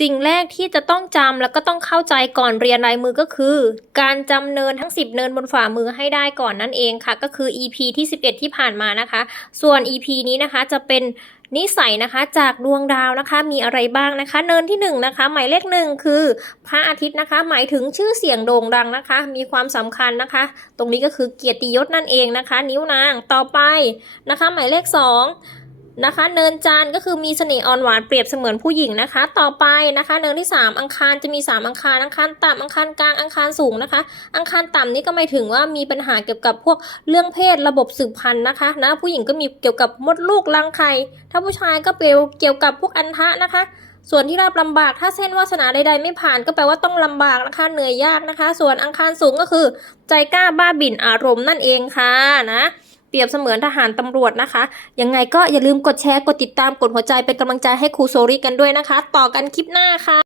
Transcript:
สิ่งแรกที่จะต้องจำแล้วก็ต้องเข้าใจก่อนเรียนลายมือก็คือ การจำเนินทั้ง 10 เนินบนฝ่ามือให้ได้ก่อนนั่นเองค่ะ ก็คือ EP ที่ 11 ที่ผ่านมานะคะ ส่วน EP นี้นะคะจะเป็นนิสัยนะคะจากดวงดาวนะคะมีอะไรบ้างนะคะ เนินที่1นะคะ หมายเลขหนึ่งคือ พระอาทิตย์นะคะ หมายถึงชื่อเสียงโด่งดังนะคะ มีความสำคัญนะคะ ตรงนี้ก็คือเกียรติยศนั่นเองนะคะ นิ้วนางต่อไปนะคะ หมายเลขสอง นะคะ เนินจันก็คือมีเสน่ห์อ่อนหวานเปรียบเสมือนผู้หญิงนะคะ ต่อไปนะคะ เนินที่ 3 อังคารจะมี 3 อังคารอังคารต่ำอังคารกลางอังคารสูงนะคะ อังคารต่ำนี่ก็หมายถึงว่ามีปัญหาเกี่ยวกับพวกเรื่องเพศระบบสืบพันธุ์นะคะนะผู้หญิงก็มีเกี่ยวกับมดลูกรังไข่ถ้าผู้ชายก็เปลวเกี่ยวกับพวกอันทะนะคะส่วนที่ราบลำบากถ้าเส้นวาสนาใดๆไม่ผ่านก็แปลว่าต้องลำบากนะคะเหนื่อยยากนะคะ ส่วนอังคารสูงก็คือ ใจกล้าบ้าบิ่นอารมณ์นั่นเองค่ะนะ รียบเสมือนทหารตำรวจนะคะ ยังไงก็อย่าลืมกดแชร์ กดติดตาม กดหัวใจเป็นกำลังใจให้ครูโซริกันด้วยนะคะ ต่อกันคลิปหน้าค่ะ